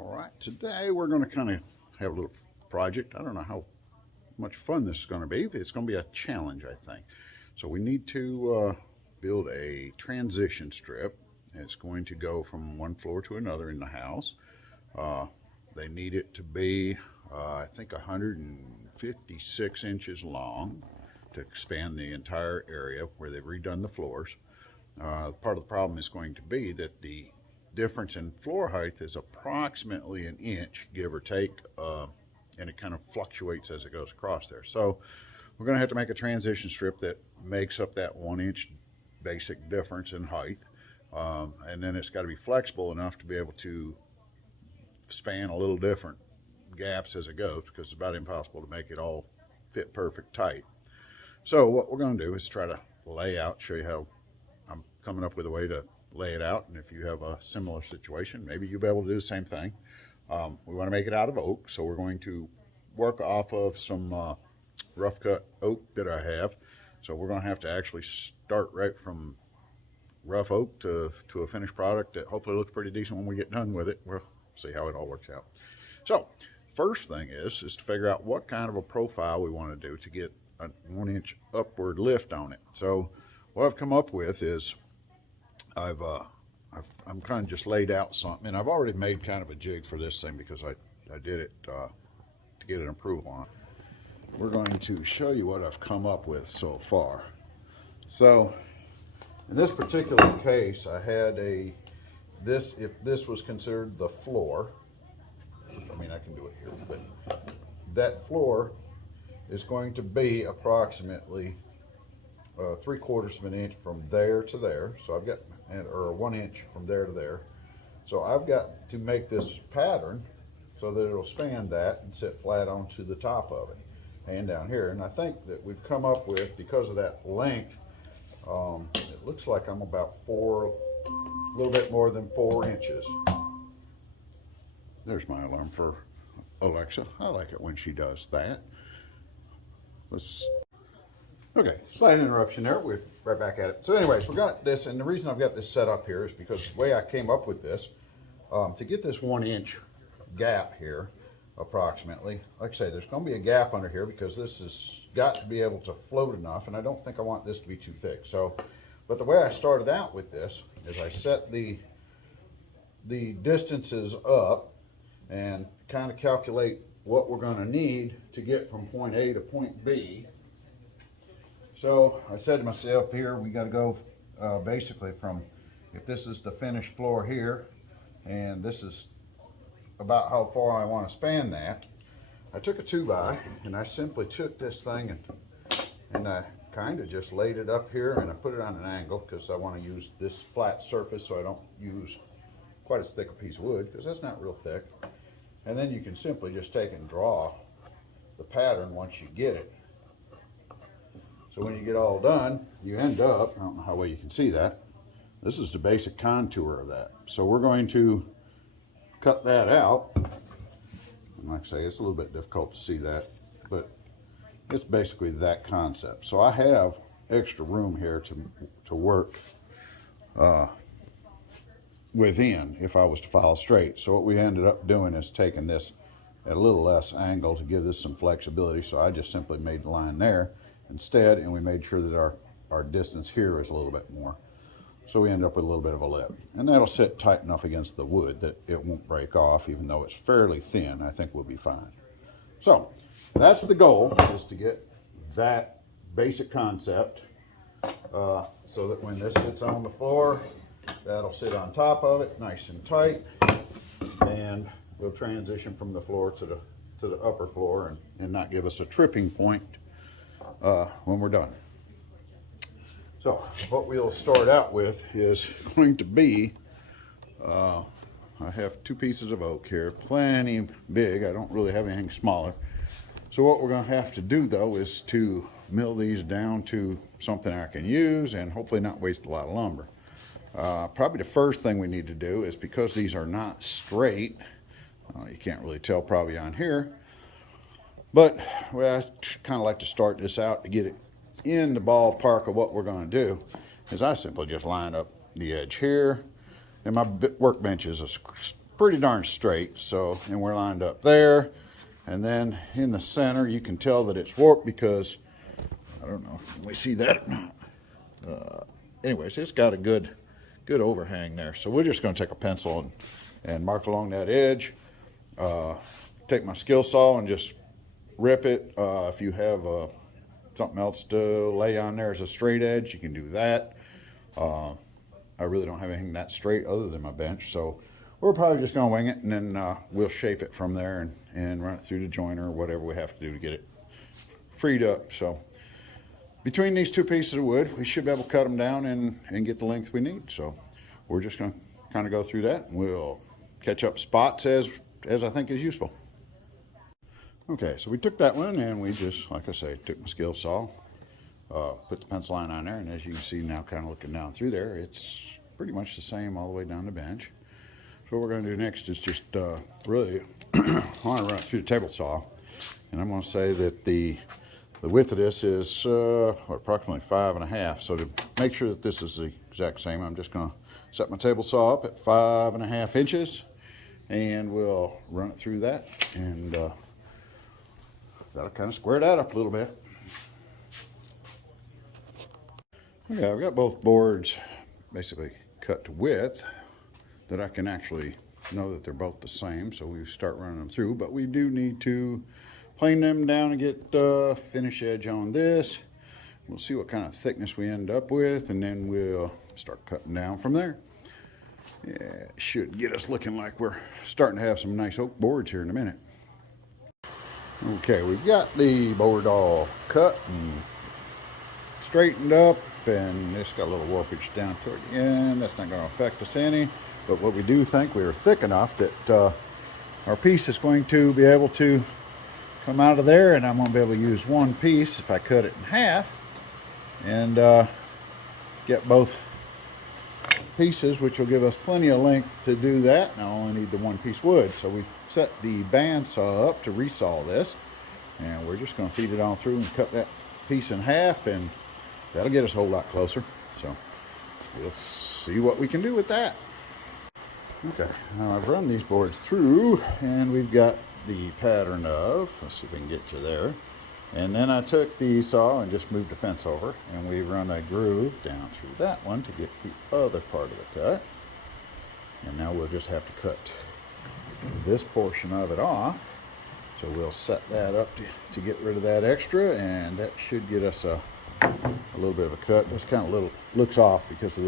All right, today we're going to kind of have a little project. I don't know how much fun this is going to be. It's going to be a challenge, I think. So we need to build a transition strip. It's going to go from one floor to another in the house. They need it to be, I think, 156 inches long to expand the entire area where they've redone the floors. Part of the problem is going to be that the difference in floor height is approximately an inch, give or take, and it kind of fluctuates as it goes across there. So we're going to have to make a transition strip that makes up that 1 inch basic difference in height, and then it's got to be flexible enough to be able to span a little different gaps as it goes, because it's about impossible to make it all fit perfect tight. So what we're going to do is try to lay out, show you how I'm coming up with a way to lay it out, and if you have a similar situation, maybe you'll be able to do the same thing. We want to make it out of oak, so we're going to work off of some rough cut oak that I have. So we're going to have to actually start right from rough oak to a finished product that hopefully looks pretty decent when we get done with it. We'll see how it all works out. So first thing is to figure out what kind of a profile we want to do to get a 1 inch upward lift on it. So what I've come up with is I'm kind of just laid out something, and I've already made kind of a jig for this thing because I did it to get an approval on it. We're going to show you what I've come up with so far. So in this particular case, I had if this was considered the floor, I mean, I can do it here, but that floor is going to be approximately 3/4 of an inch from there to there. So I've got, or 1 inch from there to there. So I've got to make this pattern so that it'll span that and sit flat onto the top of it and down here. And I think that we've come up with, because of that length, it looks like I'm about a little bit more than 4 inches. There's my alarm for Alexa. I like it when she does that. Okay, slight interruption there. We're right back at it. So anyways, we got this, and the reason I've got this set up here is because the way I came up with this, to get this 1 inch gap here, approximately, like I say, there's going to be a gap under here because this has got to be able to float enough, and I don't think I want this to be too thick. So, but the way I started out with this is I set the distances up and kind of calculate what we're going to need to get from point A to point B. So I said to myself, here we got to go basically from, if this is the finished floor here, and this is about how far I want to span that, I took a 2x and I simply took this thing and I kind of just laid it up here, and I put it on an angle because I want to use this flat surface so I don't use quite as thick a piece of wood, because that's not real thick. And then you can simply just take and draw the pattern once you get it. So when you get all done, you end up, I don't know how well you can see that, this is the basic contour of that. So we're going to cut that out. And like I say, it's a little bit difficult to see that, but it's basically that concept. So I have extra room here to work within if I was to file straight. So what we ended up doing is taking this at a little less angle to give this some flexibility. So I just simply made the line there instead, and we made sure that our distance here is a little bit more. So we end up with a little bit of a lip, and that'll sit tight enough against the wood that it won't break off. Even though it's fairly thin, I think we'll be fine. So that's the goal, is to get that basic concept so that when this sits on the floor, that'll sit on top of it nice and tight, and we'll transition from the floor to the upper floor and not give us a tripping point when we're done. So what we'll start out with is going to be, I have 2 pieces of oak here, plenty big. I don't really have anything smaller. So what we're going to have to do, though, is to mill these down to something I can use and hopefully not waste a lot of lumber. Probably the first thing we need to do is, because these are not straight, you can't really tell probably on here, but well, I kind of like to start this out to get it in the ballpark of what we're going to do, is I simply just line up the edge here, and my workbench is a pretty darn straight. So, and we're lined up there. And then in the center, you can tell that it's warped because, I don't know if we see that or not. Anyways, it's got a good overhang there. So we're just going to take a pencil and mark along that edge. Take my skill saw and just rip it. If you have something else to lay on there as a straight edge, you can do that. I really don't have anything that straight other than my bench, so we're probably just going to wing it, and then we'll shape it from there and run it through the joiner or whatever we have to do to get it freed up. So between these two pieces of wood, we should be able to cut them down and get the length we need. So we're just going to kind of go through that, and we'll catch up spots as I think is useful. Okay, so we took that one, and we just, like I say, took my skill saw, put the pencil line on there, and as you can see now, kind of looking down through there, it's pretty much the same all the way down the bench. So what we're going to do next is just really I want to run it through the table saw, and I'm going to say that the width of this is approximately 5.5. So to make sure that this is the exact same, I'm just going to set my table saw up at 5.5 inches, and we'll run it through that, and that'll kind of square that up a little bit. Okay, I've got both boards basically cut to width that I can actually know that they're both the same, so we start running them through, but we do need to plane them down and get finish edge on this. We'll see what kind of thickness we end up with, and then we'll start cutting down from there. Yeah, it should get us looking like we're starting to have some nice oak boards here in a minute. Okay, we've got the board all cut and straightened up, and it's got a little warpage down toward the end. That's not going to affect us any, but what we do think we are thick enough that our piece is going to be able to come out of there, and I'm going to be able to use one piece if I cut it in half and get both pieces, which will give us plenty of length to do that. And I only need the one piece wood, so we set the bandsaw up to resaw this, and we're just going to feed it on through and cut that piece in half, and that'll get us a whole lot closer. So we'll see what we can do with that. Okay, now I've run these boards through, and we've got the pattern of, let's see if we can get you there, and then I took the saw and just moved the fence over, and we run a groove down through that one to get the other part of the cut. And now we'll just have to cut this portion of it off, so we'll set that up to get rid of that extra, and that should get us a little bit of a cut. This kind of looks off because of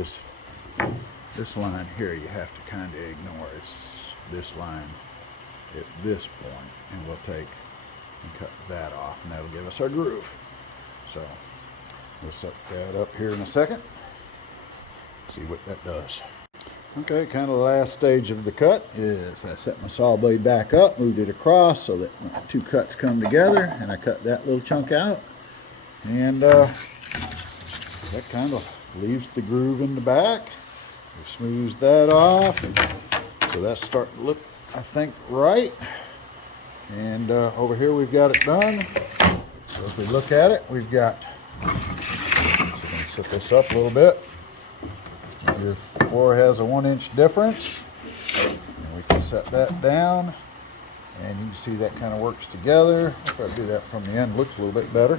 this line here. You have to kind of ignore it's this line at this point, and we'll take and cut that off, and that'll give us our groove. So we'll set that up here in a second, see what that does. Okay, kind of the last stage of the cut is I set my saw blade back up, moved it across so that my two cuts come together, and I cut that little chunk out, and that kind of leaves the groove in the back. We smooth that off, and so that's starting to look, I think, right. And over here we've got it done. So if we look at it, we've got, so I'm going to set this up a little bit. Your floor has a 1 inch difference, and we can set that down, and you can see that kind of works together. If I do that from the end, it looks a little bit better.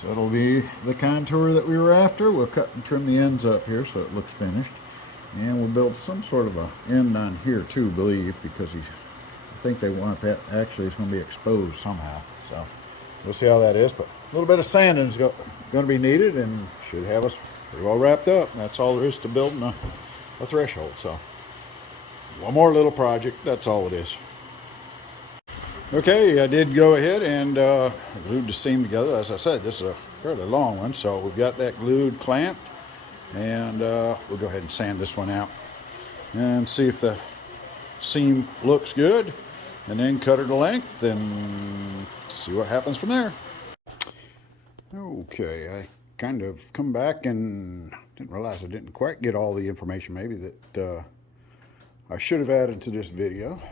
So it'll be the contour that we were after. We'll cut and trim the ends up here so it looks finished, and we'll build some sort of a end on here too, because I think they want that, actually it's going to be exposed somehow. So we'll see how that is, but a little bit of sanding is going to be needed, and should have us pretty well wrapped up. And that's all there is to building a threshold. So one more little project, that's all it is. Okay, I did go ahead and glued the seam together. As I said, this is a fairly long one, so we've got that glued, clamped, and we'll go ahead and sand this one out and see if the seam looks good, and then cut her to length and see what happens from there. Okay, I kind of come back and didn't realize I didn't quite get all the information maybe that I should have added to this video.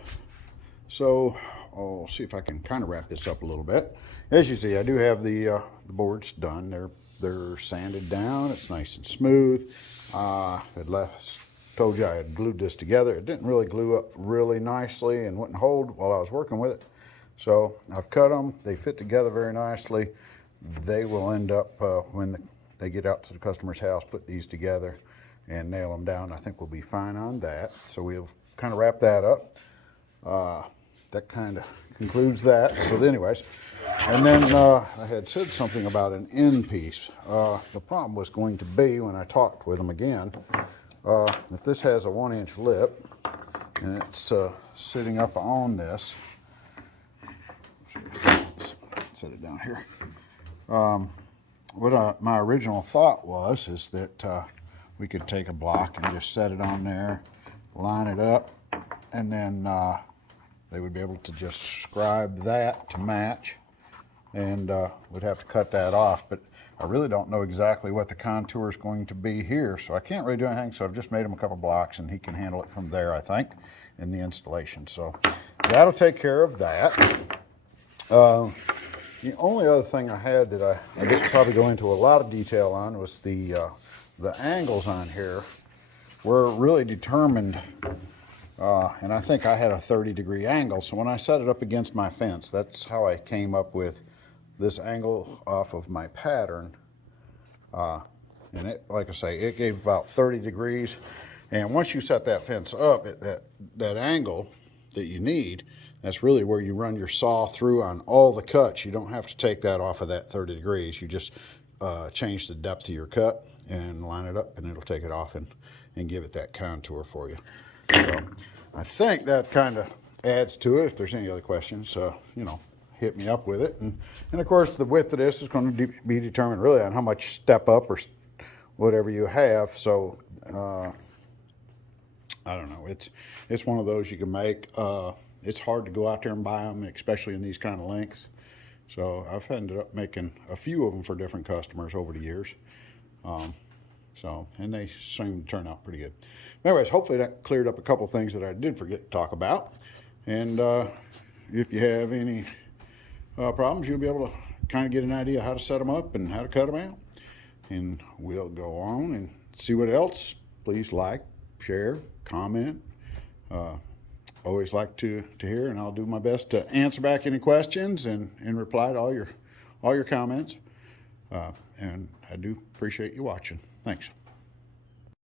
So I'll see if I can kind of wrap this up a little bit. As you see, I do have the boards done. They're sanded down. It's nice and smooth. It left told you I had glued this together. It didn't really glue up really nicely and wouldn't hold while I was working with it. So I've cut them. They fit together very nicely. They will end up, when they get out to the customer's house, put these together and nail them down. I think we'll be fine on that. So we'll kind of wrap that up. That kind of concludes that. So anyways, and then I had said something about an end piece. The problem was going to be, when I talked with them again, if this has a 1-inch lip and it's sitting up on this, set it down here. What my original thought was is that we could take a block and just set it on there, line it up, and then they would be able to just scribe that to match, and we'd have to cut that off. But I really don't know exactly what the contour is going to be here, so I can't really do anything. So I've just made him a couple blocks, and he can handle it from there, I think, in the installation. So that'll take care of that. The only other thing I had that I didn't probably go into a lot of detail on was the angles on here were really determined, and I think I had a 30-degree angle. So when I set it up against my fence, that's how I came up with this angle off of my pattern. And it, like I say, it gave about 30 degrees. And once you set that fence up at that angle that you need, that's really where you run your saw through on all the cuts. You don't have to take that off of that 30 degrees. You just change the depth of your cut and line it up, and it'll take it off and give it that contour for you. So I think that kind of adds to it. If there's any other questions, you know, hit me up with it. And of course, the width of this is going to be determined really on how much step up or whatever you have. So I don't know. It's one of those you can make. It's hard to go out there and buy them, especially in these kind of lengths. So I've ended up making a few of them for different customers over the years. And they seem to turn out pretty good. Anyways, hopefully that cleared up a couple things that I did forget to talk about. And if you have any problems, you'll be able to kind of get an idea how to set them up and how to cut them out. And we'll go on and see what else. Please like, share, comment. Always like to hear, and I'll do my best to answer back any questions and reply to all your comments. And I do appreciate you watching. Thanks.